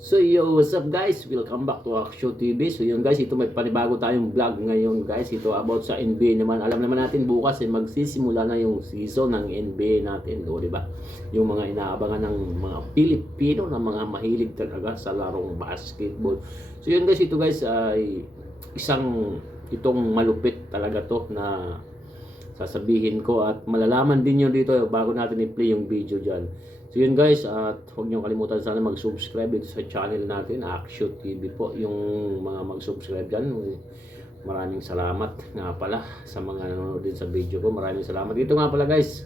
So yo, what's up guys? Welcome back to Action TV. So yun guys, ito may panibago tayong vlog ngayon guys. Ito about sa NBA naman. Alam naman natin bukas eh magsisimula na yung season ng NBA natin, do, di ba? Yung mga inaabangan ng mga Pilipino na mga mahilig talaga sa larong basketball. So yun guys, ito guys ay isang itong malupit talaga to na sasabihin ko at malalaman din nyo dito bago natin i-play yung video dyan. So yun guys, at huwag niyo kalimutan sana mag-subscribe dito sa channel natin, Action TV po. Yung mga mag-subscribe dyan, maraming salamat nga pala sa mga nanonood din sa video ko. Maraming salamat. Dito nga pala guys,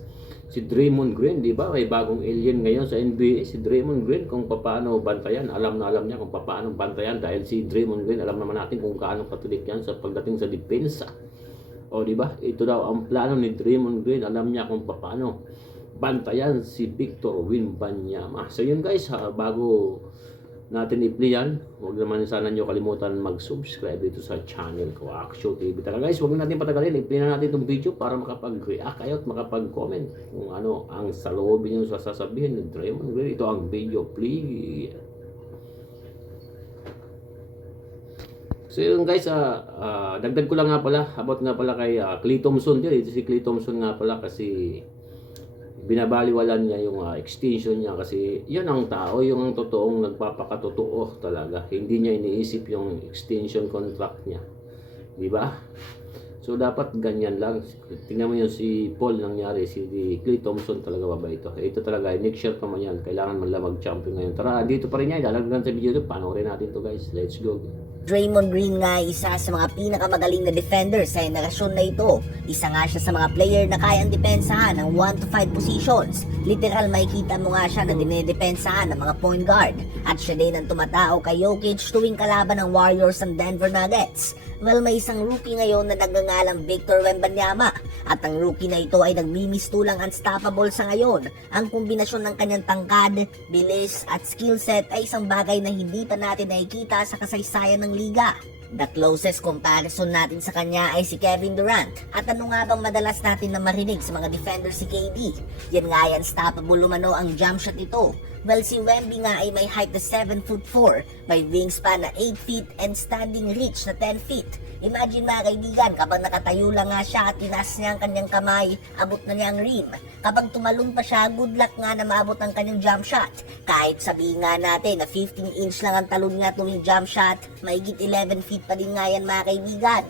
si Draymond Green, di ba? May bagong alien ngayon sa NBA. Si Draymond Green kung paano bantayan. Alam na alam niya kung paano bantayan dahil si Draymond Green, alam naman natin kung kaano katulik yan sa pagdating sa depensa. O di ba? Ito daw ang plano ni Draymond Green. Alam niya kung paano bantayan si Victor Wimbanyama. So yun guys, ha, bago natin i-play yan, huwag naman sana nyo kalimutan mag-subscribe dito sa channel ko, Action TV. Tara guys, huwag natin patagalin. I-play na natin itong video para makapag-react kayo at makapag-comment kung ano ang saloobin nyo sa sasabihin ni Draymond Green. Ito ang video, please. So yun guys, ah, ah, dagdag ko lang nga pala, about nga pala kay uh, Clay Thompson din. Ito si Clay Thompson nga pala kasi binabaliwalan niya yung ah, extension niya kasi yan ang tao, yung ang totoong nagpapakatotoo talaga. Hindi niya iniisip yung extension contract niya. Di ba? So dapat ganyan lang. Tingnan mo yung si Paul nangyari, si Clay Thompson talaga ba ito? Ito talaga, next year pa man yan. Kailangan man lang mag-champion ngayon. Tara, dito pa rin yan. Lalagyan sa video ito. Panoorin natin to guys. Let's go. Draymond Green nga isa sa mga pinakamagaling na defender sa henerasyon na ito. Isa nga siya sa mga player na kayang depensahan ng 1 to 5 positions. Literal makikita mo nga siya na dinedepensahan ng mga point guard. At siya din ang tumatao kay Jokic tuwing kalaban ng Warriors ng Denver Nuggets. Well, may isang rookie ngayon na nagngangalang Victor Wembanyama. At ang rookie na ito ay nagmimistulang unstoppable sa ngayon. Ang kombinasyon ng kanyang tangkad, bilis at skill set ay isang bagay na hindi pa natin nakikita sa kasaysayan ng liga. The closest comparison natin sa kanya ay si Kevin Durant. At ano nga bang madalas natin na marinig sa mga defender si KD? Yan nga yan, unstoppable lumano ang jump shot nito. Well, si Wemby nga ay may height na 7 foot 4, may wingspan na 8 feet and standing reach na 10 feet. Imagine mga kaibigan, kapag nakatayo lang nga siya at tinaas niya ang kanyang kamay, abot na niya ang rim. Kapag tumalon pa siya, good luck nga na maabot ang kanyang jump shot. Kahit sabihin nga natin na 15 inch lang ang talon niya tuwing jump shot, maigit 11 feet pa din nga yan mga kaibigan.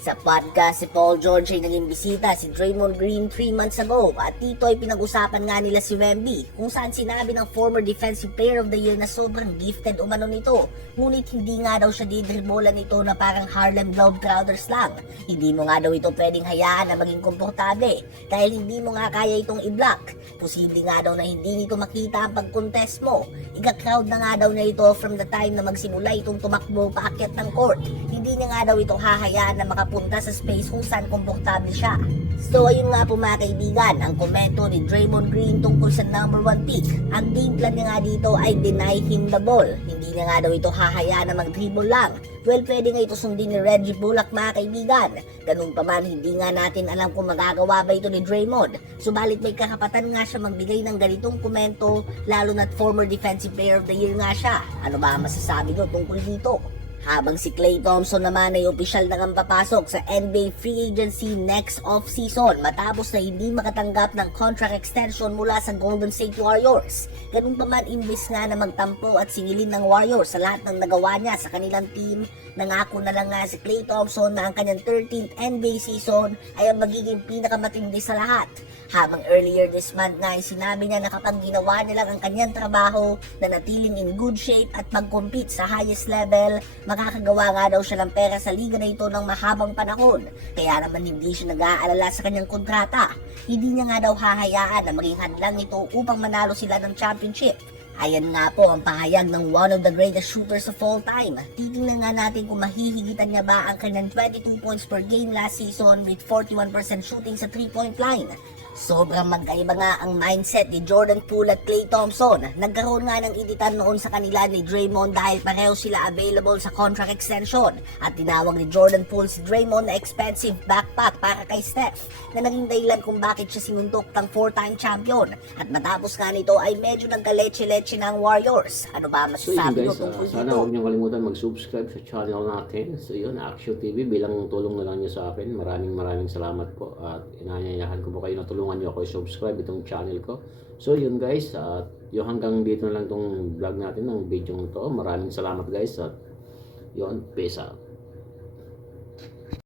Sa podcast si Paul George ay naging bisita si Draymond Green 3 months ago at dito ay pinag-usapan nga nila si Wemby kung saan sinabi ng former Defensive Player of the Year na sobrang gifted umano nito ngunit hindi nga daw siya didribola nito na parang Harlem Globetrotters lang. Hindi mo nga daw ito pwedeng hayaan na maging komportable dahil hindi mo nga kaya itong i-block. Posible nga daw na hindi nito makita ang pag-contest mo. Iga-crowd na nga daw na ito from the time na magsimula itong tumakbo paakyat ng court. Hindi niya nga daw ito hahayaan na makapunta sa space kung saan komportable siya. So ayun nga po mga kaibigan, ang komento ni Draymond Green tungkol sa number 1 pick. Ang game plan niya nga dito ay deny him the ball. Hindi niya nga daw ito hahayaan na mag-dribble lang. Well, pwede nga ito sundin ni Reggie Bullock mga kaibigan. Ganun pa man, hindi nga natin alam kung magagawa ba ito ni Draymond. Subalit may kakapatan nga siya magbigay ng ganitong komento, lalo na't former defensive player of the year nga siya. Ano ba masasabi nyo tungkol dito? Habang si Klay Thompson naman ay opisyal na ngang papasok sa NBA free agency next off-season matapos na hindi makatanggap ng contract extension mula sa Golden State Warriors. Ganun pa man imbis nga na magtampo at singilin ng Warriors sa lahat ng nagawa niya sa kanilang team, nangako na lang nga si Klay Thompson na ang kanyang 13th NBA season ay ang magiging pinakamatindi sa lahat. Habang earlier this month nga ay sinabi niya na kapag ginawa niya lang ang kanyang trabaho na natiling in good shape at mag-compete sa highest level, makakagawa nga daw siya ng pera sa liga na ito ng mahabang panahon. Kaya naman hindi siya nag-aalala sa kanyang kontrata. Hindi niya nga daw hahayaan na maging hadlang ito upang manalo sila ng championship. Ayan nga po ang pahayag ng one of the greatest shooters of all time. Titingnan nga natin kung mahihigitan niya ba ang kanyang 22 points per game last season with 41% shooting sa 3-point line. Sobrang magkaiba nga ang mindset ni Jordan Poole at Klay Thompson. Nagkaroon nga ng ititan noon sa kanila ni Draymond dahil pareho sila available sa contract extension. At tinawag ni Jordan Poole si Draymond na expensive backpack para kay Steph na naging dahilan kung bakit siya sinundok ng four-time champion. At matapos nga nito ay medyo nagkaleche-leche ng Warriors. Ano ba So masasabi mo guys, tungkol sana dito? huwag niyo kalimutan mag-subscribe sa channel natin. So yun, Action TV, bilang tulong na lang niyo sa akin. Maraming maraming salamat po. At inanyayahan ko po kayo na tulungan niyo ako i-subscribe itong channel ko. So yun guys, at yung hanggang dito na lang itong vlog natin ng video to. Maraming salamat guys at yun, peace out.